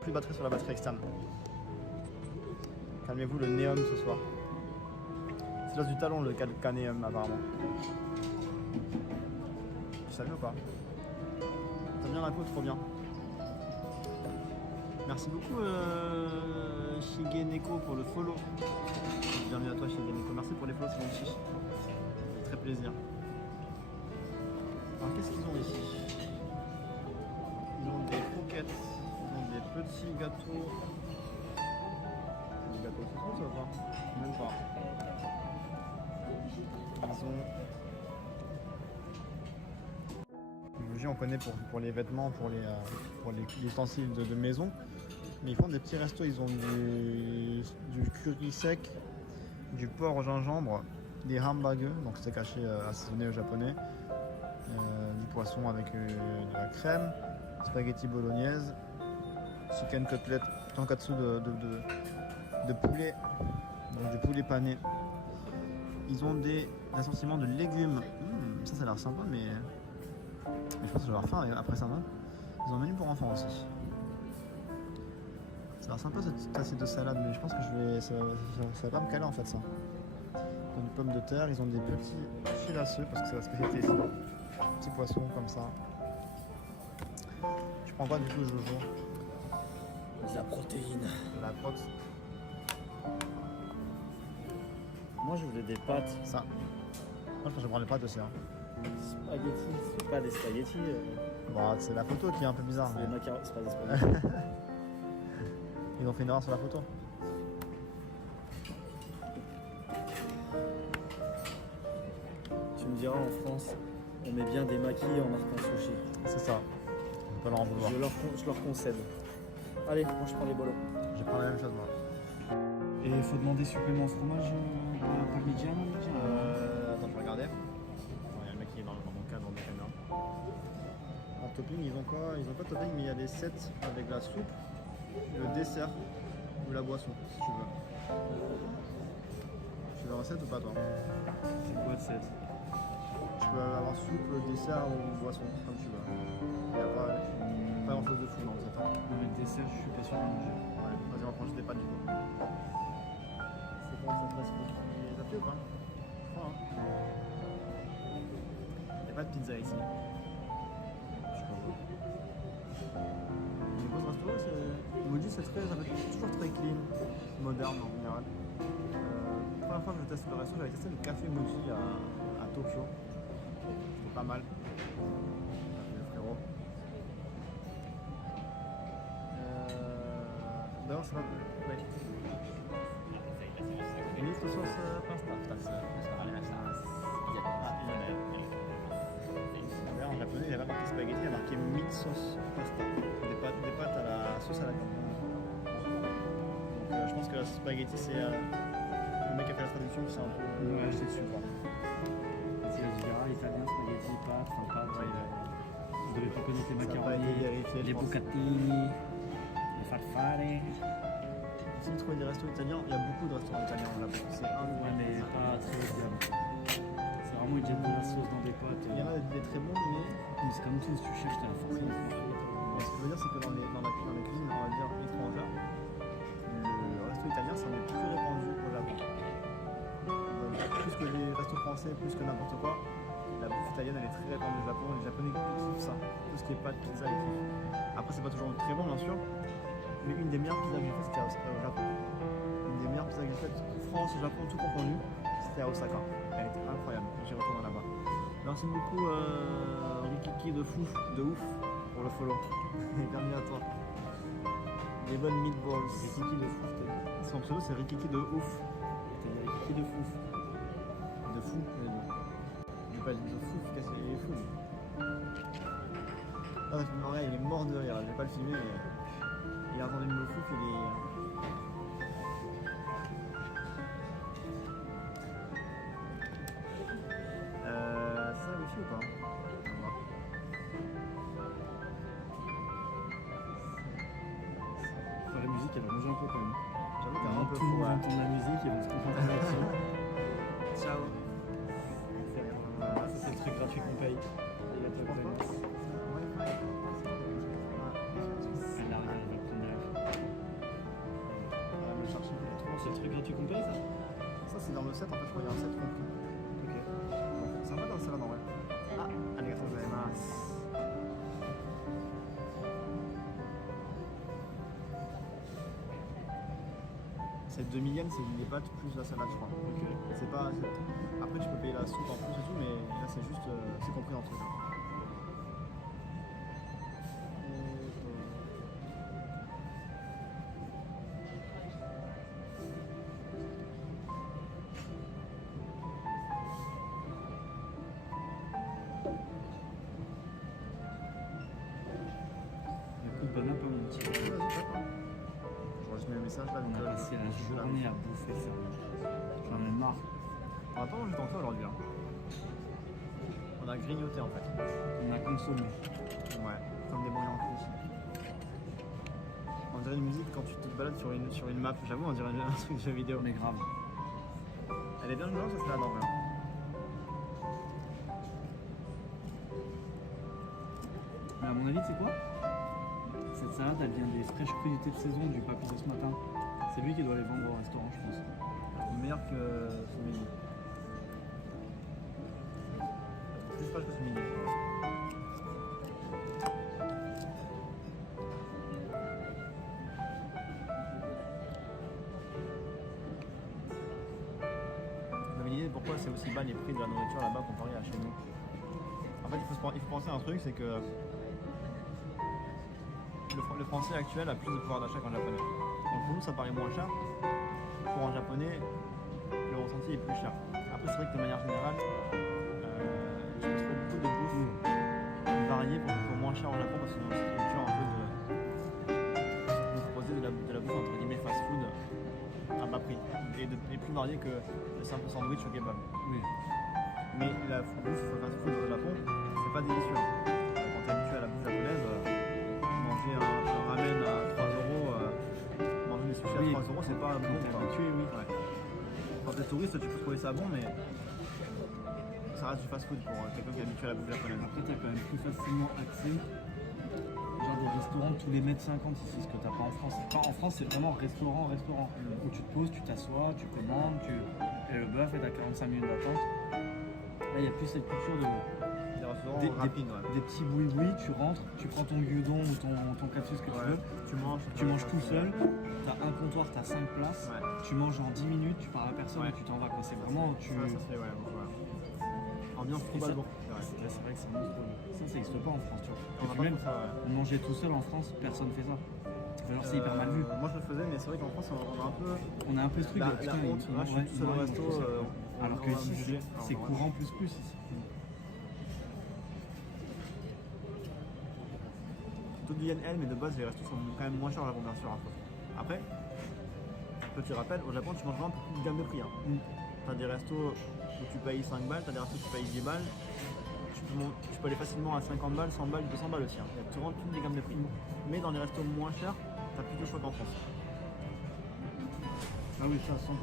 Plus de batterie sur la batterie externe. Calmez-vous, le néum ce soir. C'est l'os du talon le canéum apparemment. Tu savais ou pas? T'as bien la peau, trop bien. Merci beaucoup Shigeneko pour le follow. Bienvenue à toi Shigeneko. Merci pour les follow, c'est gentil. Ça fait très plaisir. Alors qu'est-ce qu'ils ont ici? Ils ont des croquettes, ils ont des petits gâteaux. C'est des gâteaux au citron ça ou pas? Même pas. Ils ont... Bougie on connaît pour les vêtements, pour les ustensiles de maison. Mais ils font des petits restos, ils ont du curry sec, du porc au gingembre, des hamburgers, donc c'est caché assaisonné au japonais, du poisson avec de la crème, spaghetti bolognaise, chicken cutlet, tonkatsu de poulet, donc du poulet pané. Ils ont des assortiments de légumes, ça a l'air sympa, mais je pense que je vais avoir faim après ça, non? Ils ont un menu pour enfants aussi. Ça a l'air sympa cette assiette de salade, mais je pense que ça va pas me caler en fait ça. Ils ont des pommes de terre, ils ont des petits filasseux parce que c'est la spécialité ici. Petits poissons comme ça. Je prends pas du tout Jojo. De la protéine. De la prot. Moi je voulais des pâtes. Ça. Moi je pense que je prends les pâtes aussi. Hein. Spaghetti, c'est pas des spaghettis. Bon, c'est la photo qui est un peu bizarre. C'est Mais... des macarons, c'est pas des spaghettis. Ils ont fait une erreur sur la photo. Tu me diras en France, on met bien des maquis en marquant sushi. C'est ça. On peut pas leur en vouloir. Je leur concède. Allez, moi je prends les bolos. Je prends la même chose moi. Et il faut demander supplément fromage parmigiano. Attends, je vais regarder. Il y a le mec qui est dans mon cadre de caméra. En topping, ils ont quoi? Ils ont pas de topping, mais il y a des sets avec la soupe, le dessert ou la boisson, si tu veux. Tu veux un set ou pas, toi? C'est quoi de 7? Tu peux avoir soupe, dessert ou boisson, comme tu veux. Il n'y a pas grand chose de fou dans le set. Hein. Non, mais le dessert, je suis pas sûr de manger. Ouais, vas-y, on va prendre juste des pâtes du coup. C'est bon, ça te reste pour les papiers ou pas? Je crois, hein. Il n'y a pas de pizza ici. Les pauses resto, Emoji, ça fait toujours très clean, moderne en général. La première fois que je teste le resto, j'avais testé le café Emoji à Tokyo. C'était pas mal. Le frérot. D'ailleurs, c'est pas. Ouais. Une autre sauce pasta. D'ailleurs, en japonais, il n'y a pas marqué spaghetti, il y a marqué meat sauce pasta. Des pâtes à la sauce à la viande. Donc, je pense que la spaghetti, c'est le mec qui a fait la traduction qui s'est un peu acheté dessus. Quoi. C'est le diras italien, spaghetti, pâtes, enfin pâtes. Ouais, Vous devez pas connaître les ça n'a pas macaronis, été vérifié, les je pense. bucatini, les farfalle. Si vous trouvez des restos italiens, il y a beaucoup de restaurants italiens au Japon. C'est un Ouais, mais pas très haut de gamme. C'est vraiment, ils jettent de la sauce dans des potes. Il y en a des très bons, mais Mais c'est comme tout, si tu cherches, t'as forcément ce que je veux dire, c'est que dans les cuisines, on va dire étrangères, le resto italien, c'est un des plus répandus au Japon. Donc, plus que les restos français, plus que n'importe quoi, la bouffe italienne, elle est très répandue au Japon. Les Japonais kiffent ça. Tout ce qui est pâtes, pizza, ils kiffent. Après, c'est pas toujours très bon, bien sûr, mais une des meilleures pizzas que j'ai faites, c'était au Japon. Une des meilleures pizzas que j'ai faites, France et Japon, tout confondu, c'était à Osaka. Elle était incroyable. J'y retourne là-bas. Merci beaucoup, Rikiki de ouf, pour le follow. Bienvenue à toi. Les bonnes meatballs. Rikiki de fou, Son pseudo, c'est Rikiki de ouf. t'as dit Rikiki de fou. De fou, mais bon. Je dis pas de fou, il est fou. Lui. Ah, non, il est mort de rire. Je vais pas le filmer, mais il a entendu le mot fou, il est. Ça, wifi ou pas? On va voir. Enfin, la musique, elle va bouger un peu quand même. J'avoue qu'elle est un peu Tout le fou. monde Ouais. entend la musique, ils vont se concentrer là-dessus. Ciao. Ça, c'est le truc gratuit qu'on paye. Et là, t'as Je pense pas. Elle a rien, elle va prendre des rêves. c'est le truc gratuit qu'on paye ça? Ça, c'est dans le set, en fait, je crois qu'il y a un set compris. Ok. Donc, ça va dans le salade en vrai. Ah, arigatou gozaimasu. C'est 2000 yens, c'est les pâtes plus la salade, je crois. Ok. C'est pas. Après, tu peux payer la soupe en plus et tout, mais là, c'est juste. C'est compris dans le truc. Écoute, bonne app, mon petit. Vas-y, d'accord. Je reçois mes messages là. On a passé la journée à bouffer ça. J'en ai marre. On va pas manger tant que ça aujourd'hui. Hein. On a grignoté en fait. On a consommé. Ouais, comme des bons Yankees. On dirait une musique quand tu te balades sur une map. J'avoue, on dirait un truc de jeu vidéo. Mais grave. Elle est bien jouée, ça se là-dedans. Hein. Mais à mon avis, c'est quoi? Cette salade, elle vient des fraîches crudités de saison du papy de ce matin. C'est lui qui doit les vendre au restaurant, je pense. Meilleur que ce midi. Plus fraîche que ce midi. Vous avez une idée de pourquoi c'est aussi bas les prix de la nourriture là-bas comparé à chez nous? En fait, il faut penser à un truc, c'est que le français actuel a plus de pouvoir d'achat qu'un japonais. Donc pour nous, ça paraît moins cher. Pour un japonais, le ressenti est plus cher. Après, c'est vrai que de manière générale, je trouve beaucoup de bouffe variée pour moins cher au Japon parce que dans cette culture un peu de proposer de la bouffe entre guillemets fast food à bas prix et plus variée que le simple sandwich au kebab. Oui. Mais la bouffe fast food au Japon, c'est pas délicieux. Quand t'es habitué à la bouffe japonaise, manger un ramen à 3 euros, manger des sushis Oui. à 3 euros, c'est pas bon. T'es quoi. habitué, oui. Ouais. Quand t'es touriste, tu peux trouver ça bon, mais ça reste du fast food pour quelqu'un qui est habitué à la bouffe japonaise. Après, t'as quand même plus facilement accès. Genre des restaurants tous les mètres 50 ici, ce que t'as pas en France. Enfin, en France, c'est vraiment restaurant. Où tu te poses, tu t'assois, tu commandes, et le bœuf est à 45 minutes d'attente. Là, il n'y a plus cette culture de. Des restaurants Des- rapides, ouais. Des petits boui-boui, tu rentres, tu prends ton gyudon ou ton katsu, ce que tu Ouais. veux, tu manges tout seul, t'as un comptoir, t'as 5 places, Ouais. tu manges en 10 minutes, tu parles à personne Ouais. et tu t'en vas quoi. C'est vraiment. Ça se fait, ouais. Ambiance trop Et ça- balbo. C'est vrai que c'est monstrueux. Ça n'existe pas en France, tu vois. On Et a puis pas même, fait ça, ouais. manger tout seul en France, personne fait ça. Genre, c'est hyper mal vu. Moi je le faisais, mais c'est vrai qu'en France on a un peu. On a un peu ce truc La- de putain, la honte, moi, je suis tout seul au ils resto, mangent tout seul. Alors on que va ici, me juger. c'est Alors, courant plus ici. Toutes viennent elles, mais de base les restos sont quand même moins chers au Japon, bien sûr. Après, petit rappel, au Japon tu manges vraiment pour toute gamme de prix. Hein. T'as des restos où tu payes 5 balles, t'as des restos où tu payes 10 balles. Tu peux aller facilement à 50 balles, 100 balles, 200 balles aussi. Hein. Il y a vraiment toutes les gammes de prix. Mais dans les restos moins chers, t'as plus de choix qu'en France. Ah oui, ça, 100%.